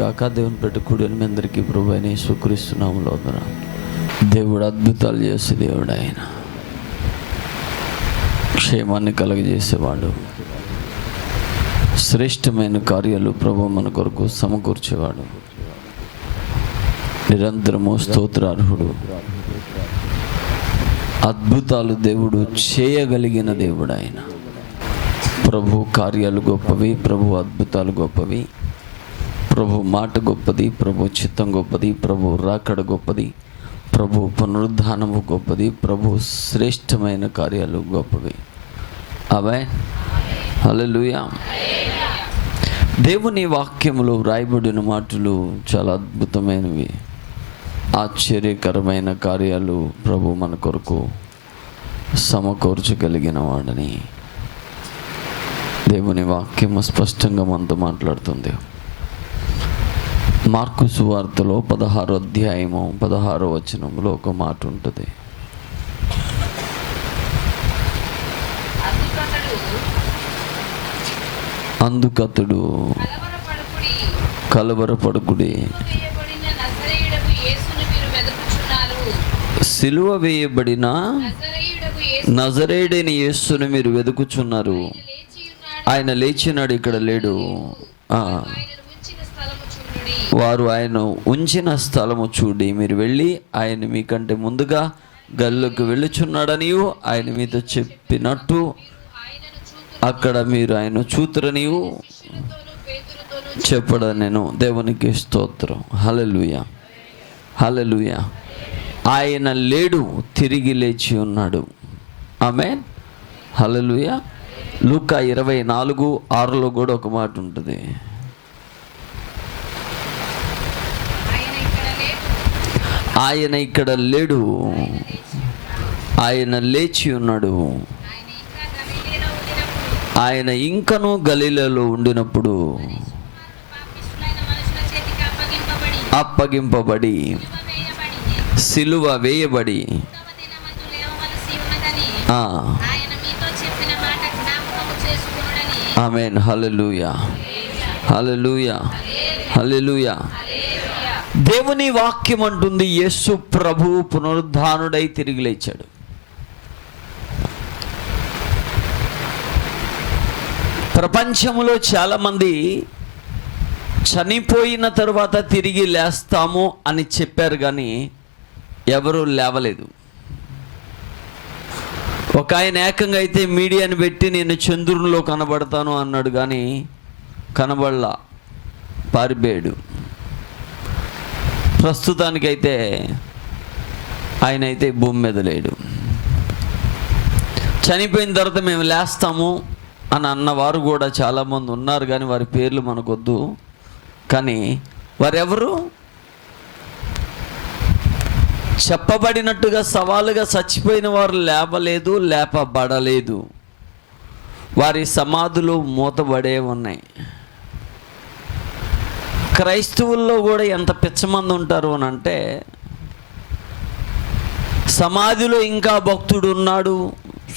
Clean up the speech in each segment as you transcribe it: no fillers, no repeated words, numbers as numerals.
గాక. దేవుని పెట్టుకుడిని మీ అందరికీ ప్రభు అయిన యేసుక్రీస్తు నామములో వందనాలు. దేవుడు అద్భుతాలు చేసే దేవుడు, ఆయన క్షేమాన్ని కలుగజేసేవాడు, శ్రేష్టమైన కార్యాలు ప్రభు మన కొరకు సమకూర్చేవాడు, నిరంతరము స్తోత్రార్హుడు, అద్భుతాలు దేవుడు చేయగలిగిన దేవుడు ఆయన. ప్రభు కార్యాలు గొప్పవి, ప్రభు అద్భుతాలు గొప్పవి, ప్రభు మాట గొప్పది, ప్రభు చిత్తం గొప్పది, ప్రభు రాకడ గొప్పది, ప్రభు పునరుద్ధానము గొప్పది, ప్రభు శ్రేష్టమైన కార్యాలు గొప్పవి. ఆమేన్, హల్లెలూయా. దేవుని వాక్యములో వ్రాయబడిన మాటలు చాలా అద్భుతమైనవి, ఆశ్చర్యకరమైన కార్యాలు ప్రభు మన కొరకు సమకూర్చగలిగిన వాడని దేవుని వాక్యము స్పష్టంగా మనతో మాట్లాడుతుంది. మార్కు సువార్తలో 16వ అధ్యాయము 16వ వచనంలో ఒక మాట ఉంటుంది. అందుకతడు కలవరపడుకుడి, సిలువ వేయబడిన నజరేయుడైన యేసును మీరు వెదుకుచున్నారు. ఆయన లేచినాడు, ఇక్కడ లేడు. వారు ఆయన ఉంచిన స్థలము చూడి మీరు వెళ్ళి ఆయన మీకంటే ముందుగా గల్లుకు వెళ్ళుచున్నాడనియు ఆయన మీతో చెప్పినట్టు అక్కడ మీరు ఆయన చూతురనియు చెప్పడా నేను. దేవునికి స్తోత్రం, హల్లెలూయా, హల్లెలూయా. ఆయన లేడు, తిరిగి లేచి ఉన్నాడు. ఆమేన్, హల్లెలూయా. లూకా 24:6 కూడా ఒక మాట ఉంటుంది. ఆయన ఇక్కడ లేడు, ఆయన లేచి ఉన్నాడు. ఆయన ఇంకనూ గలిలయలో ఉండినప్పుడు అప్పగింపబడి సిలువ వేయబడి ఆమేన్, హల్లెలూయా, హల్లెలూయా, హల్లెలూయా. దేవుని వాక్యం అంటుంది యేసు ప్రభు పునరుద్ధానుడై తిరిగి లేచాడు. ప్రపంచంలో చాలామంది చనిపోయిన తర్వాత తిరిగి లేస్తాము అని చెప్పారు, కానీ ఎవరు లేవలేదు. ఒక ఆయన ఏకంగా అయితే మీడియాని పెట్టి నేను చంద్రునిలో కనబడతాను అన్నాడు, కానీ కనబడలా, పారిపోయాడు. ప్రస్తుతానికైతే ఆయన అయితే భూమి మీద లేడు. చనిపోయిన తర్వాత మేము లేస్తాము అని అన్నవారు కూడా చాలామంది ఉన్నారు, కానీ వారి పేర్లు మనకొద్దు. కానీ వారెవరు చెప్పబడినట్టుగా సవాలుగా చచ్చిపోయిన వారు లేపలేదు, లేపబడలేదు. వారి సమాధులు మూతబడే ఉన్నాయి. క్రైస్తవుల్లో కూడా ఎంత పిచ్చమంది ఉంటారు అని అంటే, సమాధిలో ఇంకా భక్తుడు ఉన్నాడు,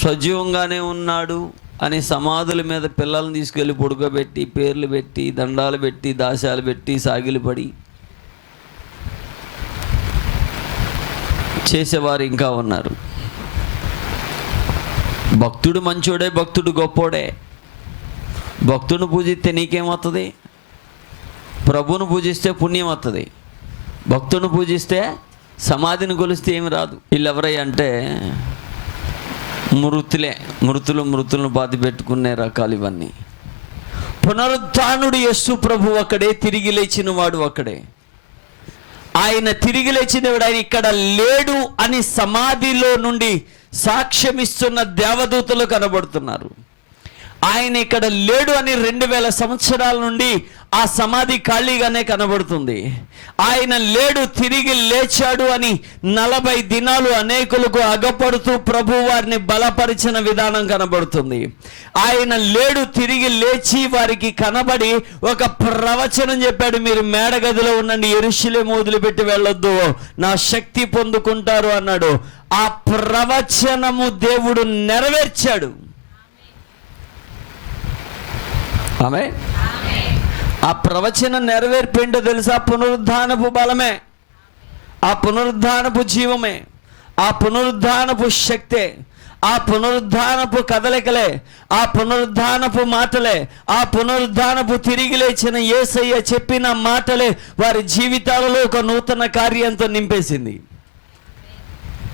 సజీవంగానే ఉన్నాడు అని సమాధుల మీద పిల్లల్ని తీసుకెళ్ళి పొడుకోబెట్టి పేర్లు పెట్టి దండాలు పెట్టి దాశాలు పెట్టి సాగిలిపడి చేసేవారు ఇంకా ఉన్నారు. భక్తుడు మంచోడే, భక్తుడు గొప్పోడే. భక్తుని పూజిస్తే నీకేమవుతుంది? ప్రభువును పూజిస్తే పుణ్యం వస్తుంది. భక్తుని పూజిస్తే సమాధిని కొలిస్తే ఏమి రాదు. వీళ్ళెవరై అంటే మృతులను బాధ పెట్టుకునే రకాలు ఇవన్నీ. పునరుద్ధానుడు యేసు ప్రభు అక్కడే, తిరిగి లేచిన వాడు అక్కడే. ఆయన తిరిగి లేచినవాడు, ఆయన ఇక్కడ లేడు అని సమాధిలో నుండి సాక్ష్యమిస్తున్న దేవదూతలు కనబడుతున్నారు. ఆయన ఇక్కడ లేడు అని 2000 సంవత్సరాల నుండి ఆ సమాధి ఖాళీగానే కనబడుతుంది. ఆయన లేడు, తిరిగి లేచాడు అని 40 దినాలు అనేకులకు అగపడుతూ ప్రభు వారిని బలపరిచిన విధానం కనబడుతుంది. ఆయన లేడు, తిరిగి లేచి వారికి కనబడి ఒక ప్రవచనం చెప్పాడు. మీరు మేడగదిలో ఉండండి, యెరూషలేము వదిలిపెట్టి వెళ్ళొద్దు, నా శక్తి పొందుకుంటారు అన్నాడు. ఆ ప్రవచనము దేవుడు నెరవేర్చాడు. ఆమె ఆ ప్రవచనం నెరవేర్పేంటో తెలుసా? పునరుద్ధానపు బలమే, ఆ పునరుద్ధానపు జీవమే, ఆ పునరుద్ధానపు శక్తే, ఆ పునరుద్ధానపు కదలికలే, ఆ పునరుద్ధానపు మాటలే, ఆ పునరుద్ధానపు తిరిగి లేచిన యేసయ్య చెప్పిన మాటలే వారి జీవితాలలో ఒక నూతన కార్యంతో నింపేసింది.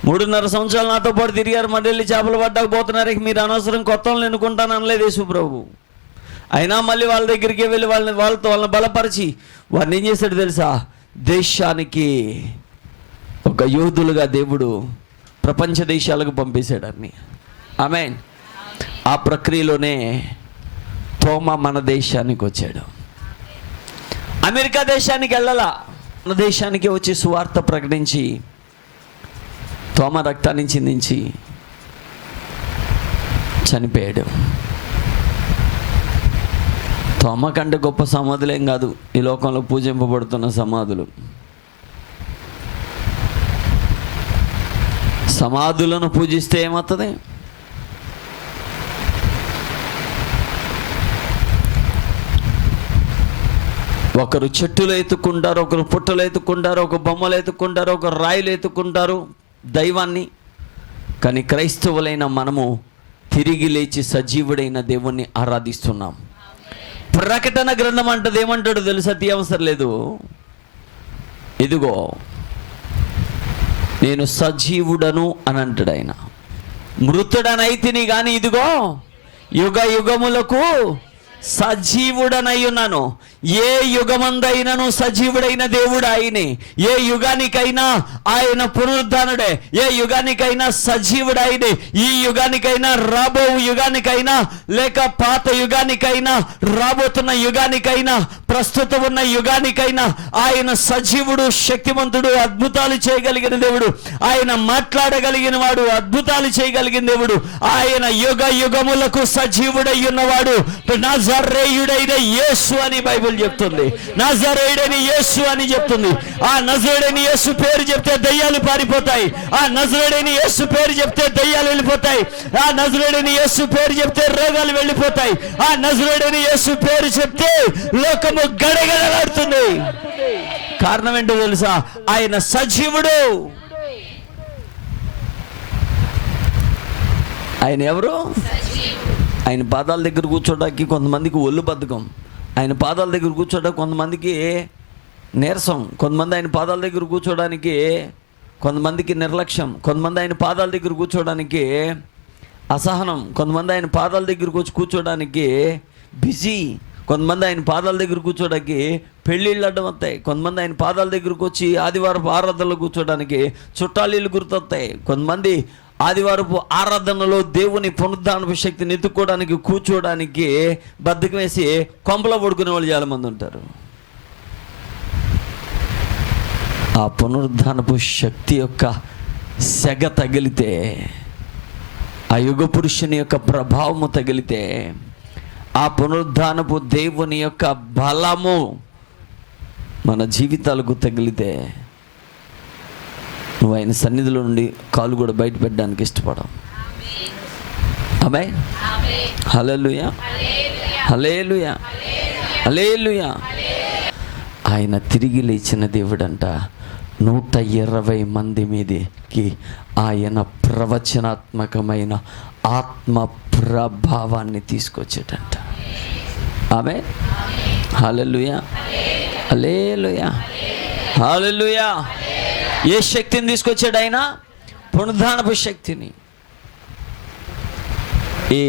3.5 సంవత్సరాలు నాతో పాటు తిరిగారు, మళ్ళీ చేపలు పడ్డాక పోతున్నారు, మీరు అనవసరం కొత్త వాళ్ళని ఎన్నుకుంటాను అనలేదు యేసు ప్రభు. అయినా మళ్ళీ వాళ్ళ దగ్గరికి వెళ్ళి వాళ్ళని బలపరిచి వారిని ఏం చేశాడు తెలుసా? దేశానికి ఒక యోధులుగా దేవుడు ప్రపంచ దేశాలకు పంపేశాడని. ఆమేన్. ఆ ప్రక్రియలోనే తోమా మన దేశానికి వచ్చాడు. అమెరికా దేశానికి వెళ్ళాలా, మన దేశానికి వచ్చి సువార్త ప్రకటించి తోమా రక్తాన్ని చిందించి చనిపోయాడు. తోమ కంటే గొప్ప సమాధులేం కాదు ఈ లోకంలో పూజింపబడుతున్న సమాధులు. సమాధులను పూజిస్తే ఏమవుతుంది? ఒకరు చెట్టులు ఎత్తుకుంటారు, ఒకరు పుట్టలు ఎత్తుకుంటారు, ఒక బొమ్మలు ఎత్తుకుంటారు, ఒక రాయిలు ఎత్తుకుంటారు దైవాన్ని. కానీ క్రైస్తవులైన మనము తిరిగి లేచి సజీవుడైన దేవుణ్ణి ఆరాధిస్తున్నాం. ప్రకటన గ్రంథం అంటది ఏమంటాడు తెలుసా? అవసరం లేదు, ఇదిగో నేను సజీవుడను అని అంటాడు ఆయన. మృతుడనైతిని కానీ ఇదిగో యుగ యుగములకు సజీవుడనై ఉన్నాను. ఏ యుగమందైనను సజీవుడైన దేవుడు ఆయనే. ఏ యుగానికైనా ఆయన పునరుద్ధానుడే. ఏ యుగానికైనా సజీవుడు ఆయనే. ఈ యుగానికైనా రాబో యుగానికైనా లేక పాత యుగానికైనా రాబోతున్న యుగానికైనా ప్రస్తుతం ఉన్న యుగానికైనా ఆయన సజీవుడు, శక్తివంతుడు, అద్భుతాలు చేయగలిగిన దేవుడు. ఆయన మాట్లాడగలిగిన వాడు, అద్భుతాలు చేయగలిగిన దేవుడు. ఆయన యుగ యుగములకు సజీవుడై ఉన్నవాడు. నజరేయుడైన యేసు అని బైబిల్ చెప్తుంది. నజరేయుడైన యేసు అని చెప్తుంది. ఆ నజరేయుడైన యేసు పేరు చెప్తే దయ్యాలు పారిపోతాయి. ఆ నజరేయుడైన యేసు పేరు చెప్తే దయ్యాలు వెళ్ళిపోతాయి. ఆ నజరేయుడైన యేసు పేరు చెప్తే రోగాలు వెళ్ళిపోతాయి. ఆ నజరేయుడైన యేసు పేరు చెప్తే లోకము గడగడలాడుతుంది. కారణం ఏంటో తెలుసా? ఆయన సజీవుడు. ఆయన ఎవరు? ఆయన పాదాల దగ్గర కూర్చోడానికి కొంతమందికి ఒళ్ళు బద్ధకం, ఆయన పాదాల దగ్గర కూర్చోడానికి కొంతమందికి నీరసం, కొంతమంది ఆయన పాదాల దగ్గర కూర్చోడానికి కొంతమందికి నిర్లక్ష్యం, కొంతమంది ఆయన పాదాల దగ్గర కూర్చోడానికి అసహనం, కొంతమంది ఆయన పాదాల దగ్గరకు వచ్చి కూర్చోడానికి బిజీ, కొంతమంది ఆయన పాదాల దగ్గర కూర్చోడానికి పెళ్ళిళ్ళు అడ్డం వస్తాయి, కొంతమంది ఆయన పాదాల దగ్గరకు వచ్చి ఆదివారపు ఆరాధనలో కూర్చోడానికి చుట్టాలీలు గుర్తొస్తాయి, కొంతమంది ఆదివారపు ఆరాధనలో దేవుని పునరుద్ధానపు శక్తిని ఎత్తుకోవడానికి కూర్చోడానికి బద్ధకం వేసి కొంపలో పడుకునే వాళ్ళు చాలా మంది ఉంటారు. ఆ పునరుద్ధానపు శక్తి యొక్క సెగ తగిలితే, ఆ యుగ పురుషుని యొక్క ప్రభావము తగిలితే, ఆ పునరుద్ధానపు దేవుని యొక్క బలము మన జీవితాలకు తగిలితే నువ్వు ఆయన సన్నిధిలో నుండి కాలు కూడా బయట పెట్టడానికి ఇష్టపడవు. ఆమేన్. హల్లెలూయా, హల్లెలూయా, హల్లెలూయా. ఆయన తిరిగి లేచిన దేవుడంట. 120 మంది మీదకి ఆయన ప్రవచనాత్మకమైన ఆత్మ ప్రభావాన్ని తీసుకొచ్చేటంట. ఆమేన్. హల్లెలూయా, హల్లెలూయా, హల్లెలూయా. ఏ శక్తిని తీసుకొచ్చాడు ఆయన? పునరుద్ధానపు శక్తిని. ఈ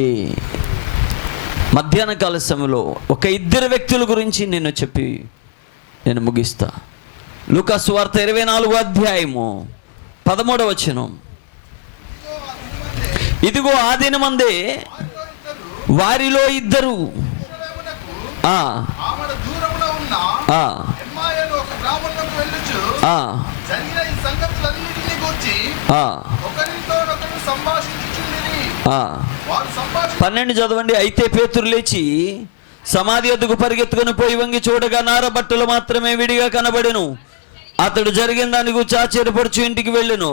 మధ్యాహ్న కాల సమయంలో ఒక 2 వ్యక్తుల గురించి నేను ముగిస్తా. లూకా సువార్త 24వ అధ్యాయము 13వ వచనం. ఇదిగో ఆ దినమందే వారిలో 2 12 చదవండి. అయితే పేతురు లేచి సమాధి వద్దకు పరిగెత్తుకుని పోయి వంగి చూడగా నారబట్టలు మాత్రమే విడిగా కనబడెను. అతడు జరిగిన దాని గురించి ఆశ్చర్యపడుచు ఇంటికి వెళ్ళెను.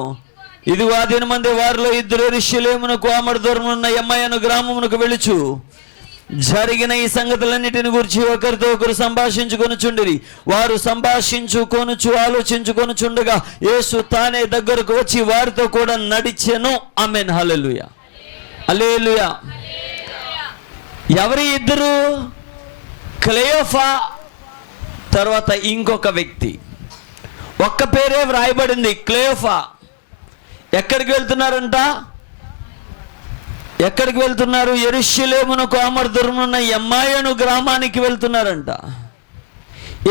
ఇదిగో ఆ దినమందే వారిలో 2 యెరూషలేమునకు ఆమడ దూరమున్న ఎమ్మయను గ్రామమునకు వెళ్ళుచు జరిగిన ఈ సంగతులన్నిటిని గురించి ఒకరితో ఒకరు సంభాషించుకొనుచుండిరి. వారు సంభాషించుకొనుచు ఆలోచించుకొనుచుండగా యేసు తానే దగ్గరకు వచ్చి వారితో కూడా నడిచెను. ఆమేన్. హల్లెలూయా, హల్లెలూయా. ఎవరి ఇద్దరు? క్లెయోఫా తర్వాత ఇంకొక వ్యక్తి. ఒక్క పేరే వ్రాయబడింది, క్లెయోఫా. ఎక్కడికి వెళ్తున్నారంట? ఎక్కడికి వెళ్తున్నారు? యెరూషలేమునకు ఆమడ దూరమున ఎమ్మాయను గ్రామానికి వెళ్తున్నారంట.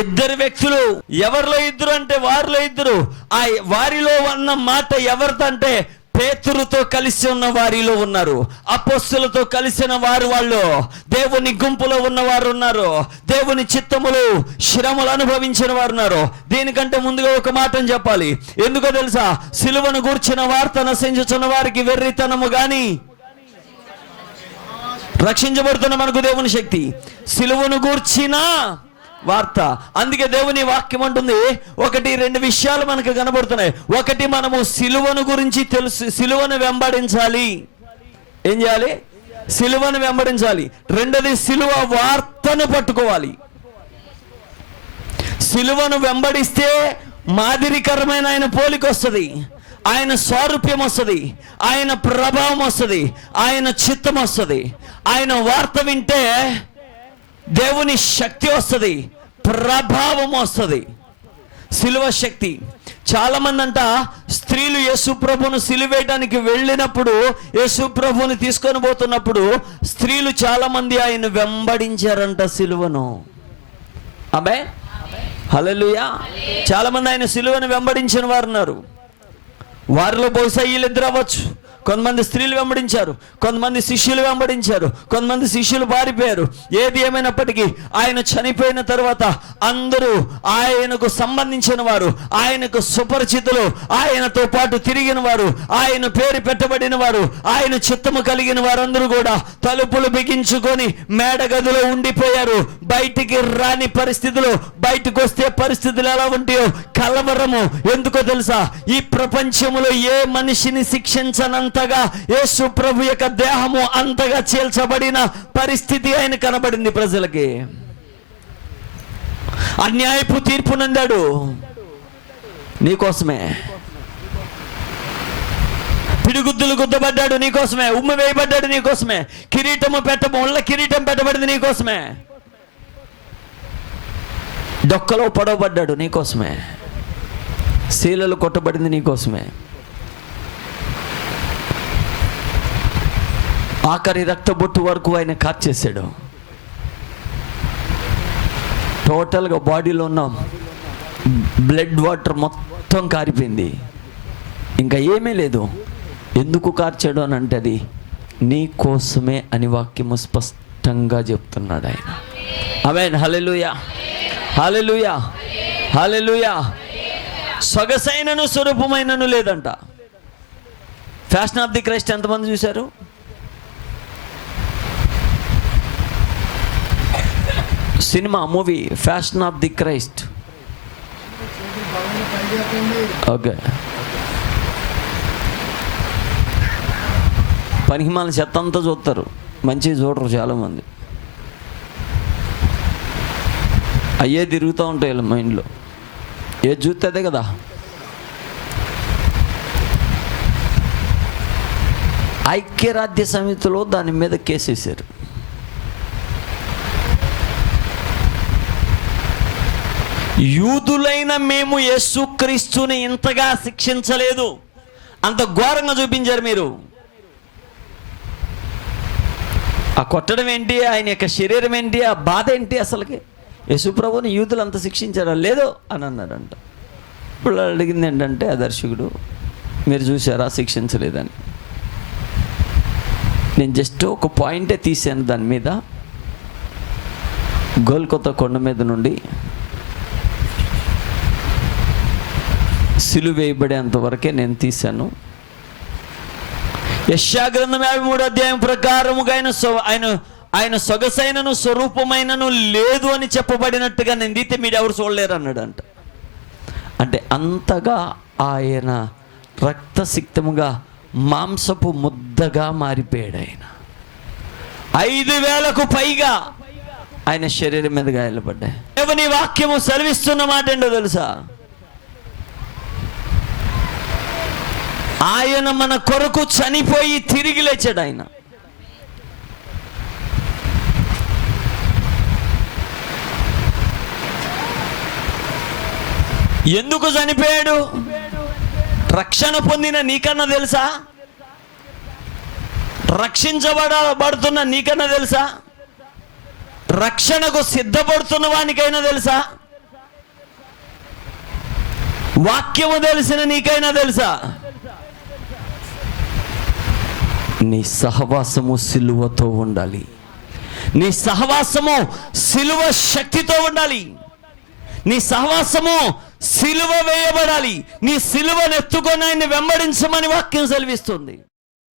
ఇద్దరు వ్యక్తులు. ఎవరిలో ఇద్దరు అంటే వారిలో ఇద్దరు. ఆ వారిలో ఉన్న మాట ఎవరిదంటే పేతురుతో కలిసి ఉన్న వారిలో ఉన్నారు. అపోస్తలులతో కలిసిన వాళ్ళు దేవుని గుంపులో ఉన్నవారు ఉన్నారు. దేవుని చిత్తములు శ్రమలు అనుభవించిన వారు ఉన్నారు. దీనికంటే ముందుగా ఒక మాటను చెప్పాలి. ఎందుకో తెలుసా? సిలువను గూర్చిన వార్త నశించుచున్న వారికి వెర్రితనము గాని రక్షించబడుతున్న మనకు దేవుని శక్తి. సిలువను గూర్చిన వార్త. అందుకే దేవుని వాక్యం అంటుంది, ఒకటి రెండు విషయాలు మనకు కనబడుతున్నాయి. ఒకటి, మనము సిలువను గురించి తెలుసు, సిలువను వెంబడించాలి. ఏం చేయాలి? సిలువను వెంబడించాలి. రెండోది, సిలువ వార్తను పట్టుకోవాలి. సిలువను వెంబడిస్తే మాదిరికరమైన ఆయన పోలిక వస్తుంది, ఆయన స్వారూప్యం వస్తుంది, ఆయన ప్రభావం వస్తుంది, ఆయన చిత్తం వస్తుంది. ఆయన వార్త వింటే దేవుని శక్తి వస్తుంది, ప్రభావం వస్తుంది, సిలువ శక్తి. చాలా మంది అంట స్త్రీలు యేసు ప్రభువును సిలువేయడానికి వెళ్ళినప్పుడు, యేసు ప్రభువుని తీసుకొని పోతున్నప్పుడు స్త్రీలు చాలా మంది ఆయన వెంబడించారంట సిలువను. ఆమె హల్లెలూయా. చాలా మంది ఆయన సిలువను వెంబడించిన వారు ఉన్నారు. వారిలో బహుశా వీళ్ళిద్దరు అవ్వచ్చు. కొంతమంది స్త్రీలు వెంబడించారు, కొంతమంది శిష్యులు వెంబడించారు, కొంతమంది శిష్యులు పారిపోయారు. ఏది ఏమైనప్పటికీ ఆయన చనిపోయిన తర్వాత అందరూ ఆయనకు సంబంధించిన వారు, ఆయనకు సుపరిచితులు, ఆయనతో పాటు తిరిగిన వారు, ఆయన పేరు పెట్టబడిన వారు, ఆయన చిత్తము కలిగిన వారందరూ కూడా తలుపులు బిగించుకొని మేడగదిలో ఉండిపోయారు. బయటికి రాని పరిస్థితులు, బయటకు వస్తే పరిస్థితులు ఎలా ఉంటాయో కలవరము. ఎందుకో తెలుసా? ఈ ప్రపంచంలో ఏ మనిషిని శిక్షించనంతగా యేసు ప్రభు యొక్క దేహము అంతగా చీల్చబడిన పరిస్థితి ఆయన కనబడింది ప్రజలకి. అన్యాయపు తీర్పు నందాడు నీకోసమే. పిడిగుద్దులు గుద్దబడ్డాడు నీకోసమే. ఉమ్మ వేయబడ్డాడు నీకోసమే. కిరీటము ముళ్ళ కిరీటం పెట్టబడింది నీకోసమే. డొక్కలో పొడవబడ్డాడు నీకోసమే. శీలలు కొట్టబడింది నీకోసమే. ఆఖరి రక్తబొట్టు వరకు ఆయన కార్చేశాడు. టోటల్గా బాడీలో ఉన్న బ్లడ్ వాటర్ మొత్తం కారిపోయింది, ఇంకా ఏమీ లేదు. ఎందుకు కార్చాడు అని అంటే అది నీ కోసమే అని వాక్యము స్పష్టంగా చెప్తున్నాడు ఆయన. ఆమేన్. హల్లెలూయా, హల్లెలూయా, హల్లెలూయా. సొగసైనను స్వరూపమైనను లేదంట. ఫ్యాషన్ ఆఫ్ ది క్రైస్ట్ ఎంతమంది చూశారు? Cinema, movie passion of the Christ. Okay. పనికిమాల చెత్త అంతా చూస్తారు, మంచిగా చూడరు చాలామంది. అయ్యే తిరుగుతూ ఉంటాయి వీళ్ళ మైండ్లో. ఏది చూస్తే అదే కదా. ఐక్యరాజ్య సమితిలో దాని మీద కేసేశారు. యూదులైన మేము యేసుక్రీస్తుని ఇంతగా శిక్షించలేదు, అంత ఘోరంగా చూపించారు మీరు. ఆ కొట్టడం ఏంటి, ఆయన యొక్క శరీరం ఏంటి, ఆ బాధ ఏంటి, అసలుకి యేసుప్రభుని యూదులు అంత శిక్షించారా? లేదు అని అన్నాడంట. ఇప్పుడు అడిగింది ఏంటంటే ఆ దర్శకుడు, మీరు చూసారా శిక్షించలేదని. నేను జస్ట్ ఒక పాయింటే తీసాను దాని మీద. గోల్కొత్త కొండ మీద నుండి సిలువ వేయబడేంతవరకే నేను తీశాను. యెషయా గ్రంథం 53వ అధ్యాయం ప్రకారముగా ఆయన సొగసైనను స్వరూపమైనను లేదు అని చెప్పబడినట్టుగా నేను తీస్తే మీరు ఎవరు చూడలేరు అన్నాడంట. అంటే అంతగా ఆయన రక్తసిక్తముగా మాంసపు ముద్దగా మారిపోయాడు. 5,000కు పైగా ఆయన శరీరం మీద గాయాలు పడ్డాయి. దేవుని వాక్యము సెలవిస్తున్న మాట ఏంటో తెలుసా? ఆయన మన కొరకు చనిపోయి తిరిగి లేచాడు. ఆయన ఎందుకు చనిపోయాడు? రక్షణ పొందిన నీకన్నా తెలుసా? రక్షించబడుతున్న నీకన్నా తెలుసా? రక్షణకు సిద్ధపడుతున్న వానికైనా తెలుసా? వాక్యము తెలిసిన నీకైనా తెలుసా? నీ సహవాసము సిలువతో ఉండాలి. నీ సహవాసము సిలువ శక్తితో ఉండాలి. నీ సహవాసము సిలువ వేయబడాలి. నీ సిలువను ఎత్తుకొని ఆయన్ని వెంబడించమని వాక్యం సెలవిస్తుంది.